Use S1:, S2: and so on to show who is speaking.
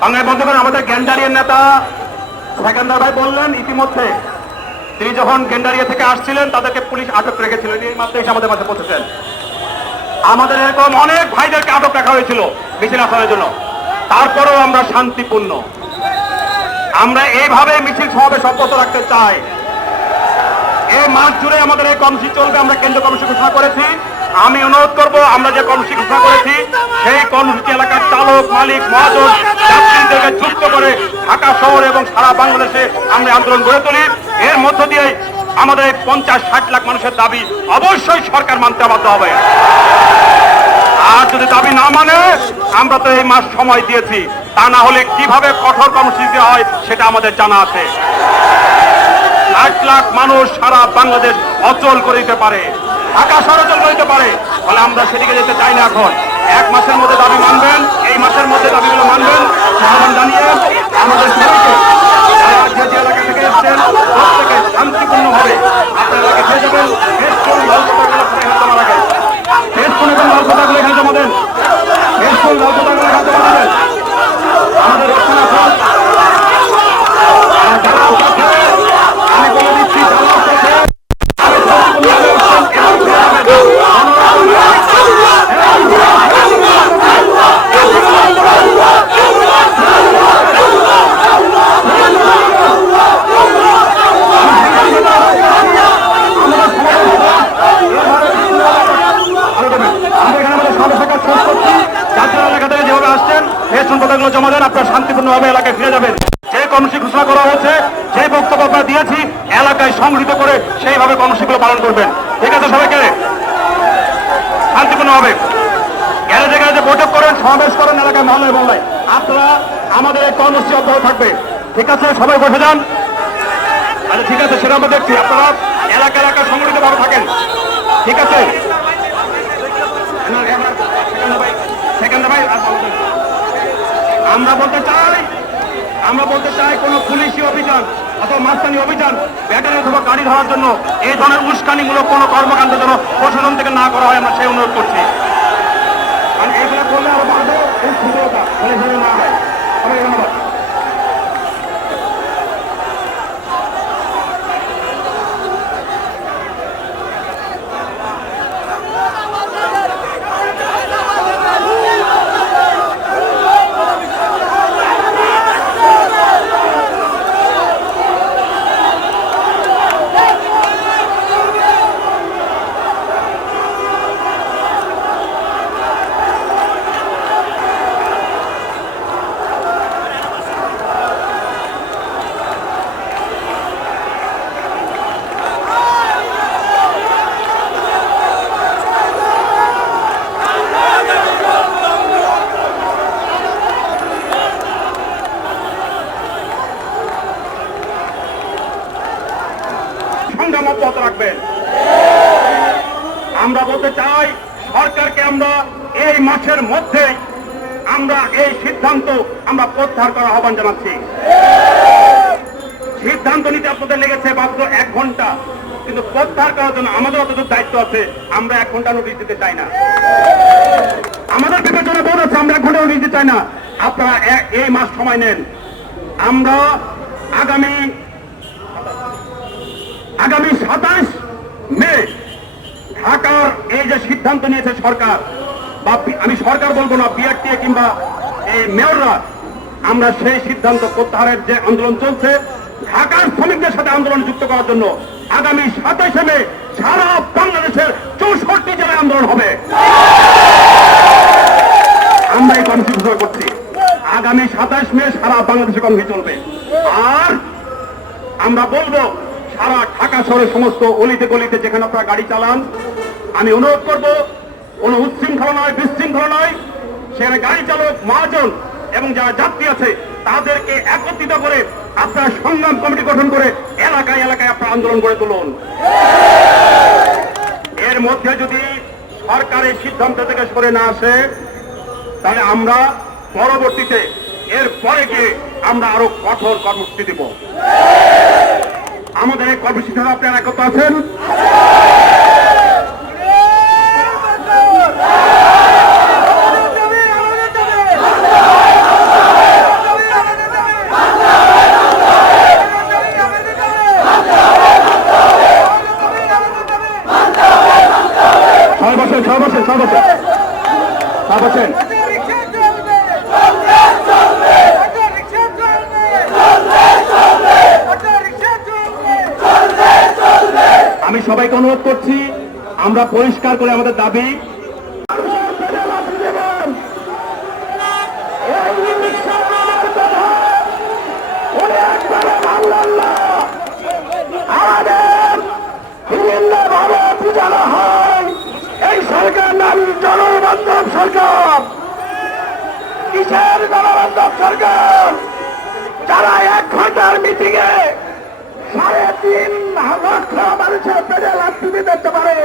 S1: বাংলায় বন্ধুগণ, আমাদের গেন্ডারিয়ার নেতা সেকেন্দার ভাই বললেন, ইতিমধ্যে তিনি যখন গেন্ডারিয়া থেকে আসছিলেন, তাদেরকে পুলিশ আটক রেখেছিল। এই মাত্র এসে আমাদের মাঝে পৌঁছেছেন। আমাদের এরকম অনেক ভাইদেরকে আটক রাখা হয়েছিল মিছিল আসার জন্য। তারপরেও আমরা শান্তিপূর্ণ। আমরা এইভাবে মিছিল সমাবেশ অব্যাহত রাখতে চাই। এই মাস জুড়ে আমাদের এই কর্মসূচি চলবে, আমরা কেন্দ্র কর্মসূচি ঘোষণা করেছি। আমি অনুরোধ করব, আমরা যে কর্মসূচি ঘোষণা করেছি, সেই কর্মসূচি এলাকার চালক, মালিক, মহাজন, যাত্রীদেরকে যুক্ত করে ঢাকা শহর এবং সারা বাংলাদেশে আমরা আন্দোলন গড়ে তুলি। এর মধ্য দিয়ে আমাদের পঞ্চাশ ষাট লাখ মানুষের দাবি অবশ্যই সরকার মানতে বাধ্য হবে। আর যদি দাবি না মানে আমরা তো এই মাস সময় দিয়েছি। তা না হলে কীভাবে কঠোর কর্মসূচি হয়, সেটা আমাদের জানা আছে। লাখ লাখ মানুষ সারা বাংলাদেশ অচল করে দিতে পারে আকাশ অচল করে দিতে পারে। ফলে আমরা সেদিকে যেতে চাই না এখন। এক মাসের মধ্যে দাবি মানবেন, এই মাসের মধ্যে দাবিগুলো মানবেন। আহ্বান জানিয়ে আমাদের সবাইকে এলাকা থেকে এসছেন, প্রত্যেকে শান্তিপূর্ণভাবে আপনার এলাকায় ফিরে যাবেন ফেসবুক লাল পতাকাগুলো এখানে জমা রাখেন ফেসবুক এবং লাল পতাকাগুলো এখানে জমা দেন ফেসবুক লাল পতাকাগুলো এখানে জমা দেন আমাদের রক্ষণা ফল আর যারা আছে, আমি বলে দিচ্ছি যারা আছে, আমি শান্তিপূর্ণভাবে আমাদের এখানে আমাদের সমাবেশ এলাকা শেষ করছি যাত্রা এলাকা থেকে যেভাবে আসছেন পতাকাগুলো জমা দেন, আপনারা শান্তিপূর্ণভাবে এলাকায় ফিরে যাবেন। যে কর্মসূচি ঘোষণা করা হয়েছে, যে বক্তব্য আমরা দিয়েছি, এলাকায় সংগৃহীত করে সেইভাবে কর্মসূচিগুলো পালন করবেন। ঠিক আছে সবাইকে? শান্তিপূর্ণভাবে। গ্যারেজে গ্যারেজে বৈঠক করেন, সমাবেশ করেন এলাকায় মহল্লায় মহল্লায়। আপনারা আমাদের এই কর্মসূচি অব্যাহত থাকবে। ঠিক আছে, সবাই বসে যান। আচ্ছা ঠিক আছে, সেটা আমরা দেখছি। আপনারা এলাকা এলাকা সংগঠিতভাবে থাকেন ঠিক আছে সেকেন্ড ভাই আর বলবেন না। আমরা বলতে চাই, আমরা বলতে চাই কোন পুলিশি অভিযান অথবা মাস্তানি অভিযান ব্যাটারি অথবা গাড়ি ধরার জন্য এই ধরনের উস্কানিমূলক কোনো কর্মকাণ্ড যেন প্রশাসন থেকে না করা হয়, আমরা সেই অনুরোধ করছি। কারণ এইগুলো করলে আরও বাড়বে, এই না হয়। ধন্যবাদ সংগ্রাম অব্যাহত রাখবেন বলতে চাই, সরকারকে আমরা এই মাসের মধ্যে আমরা এই সিদ্ধান্ত আমরা প্রত্যাহার করার আহ্বান জানাচ্ছি। সিদ্ধান্ত নিতে আপনাদের লেগেছে মাত্র এক ঘণ্টা, কিন্তু প্রত্যাহার করার জন্য আমাদের অতটুকু দায়িত্ব আছে, আমরা এক ঘণ্টা নোটিশ দিতে চাই না। আমাদের বিবেচনা বোধ আছে আমরা এক ঘণ্টা নোটিশ দিতে চাই না। আপনারা এই মাস সময় নেন। আমরা আগামী আগামী সাতাশ মে ঢাকার এই যে সিদ্ধান্ত নিয়েছে সরকার, বা আমি সরকার বলব না, বিআরটিএ কিংবা এই মেয়ররা, আমরা সেই সিদ্ধান্ত প্রত্যাহারের যে আন্দোলন চলছে, ঢাকার শ্রমিকদের সাথে আন্দোলন যুক্ত করার জন্য আগামী সাতাশে মে সারা বাংলাদেশের চৌষট্টি জেলায় আন্দোলন হবে। আমরা এই কর্মসূচি ঘোষণা করছি, আগামী সাতাশ মে সারা বাংলাদেশে কর্মসূচি চলবে। আর আমরা বলব, সারা ঢাকা শহরের সমস্ত অলিতে গলিতে যেখানে আপনারা গাড়ি চালান আমি অনুরোধ করব, কোনো উচ্ছৃঙ্খলা নয়, বিশৃঙ্খলা নয়। সেখানে গাড়ি চালক, মহাজন এবং যারা যাত্রী আছে, তাদেরকে একত্রিত করে আপনারা সংগ্রাম কমিটি গঠন করে এলাকায় এলাকায় আপনারা আন্দোলন করে তুলুন। এর মধ্যে যদি সরকারের সিদ্ধান্ত থেকে সরে না আসে, তাহলে আমরা পরবর্তীতে এর পরে গিয়ে আমরা আরও কঠোর কর্মসূচি দেব। আমাদের কর্মসূচিতে আপনারা একত্র আছেন সবাই বসেন সবাই বসেন সবাই বসেন সবাই বসেন আমি সবাইকে অনুরোধ করছি আমরা পরিষ্কার করে আমাদের দাবি
S2: আমাদের বিভিন্ন ভাবে বুঝানো হয় এই সরকার নাম জনবান্ধব সরকার। কিসের জনবান্ধব সরকার? যারা এক ঘণ্টার মিটিং এ সাড়ে তিন লক্ষ মানুষের পেটে লাভ দিতে পারে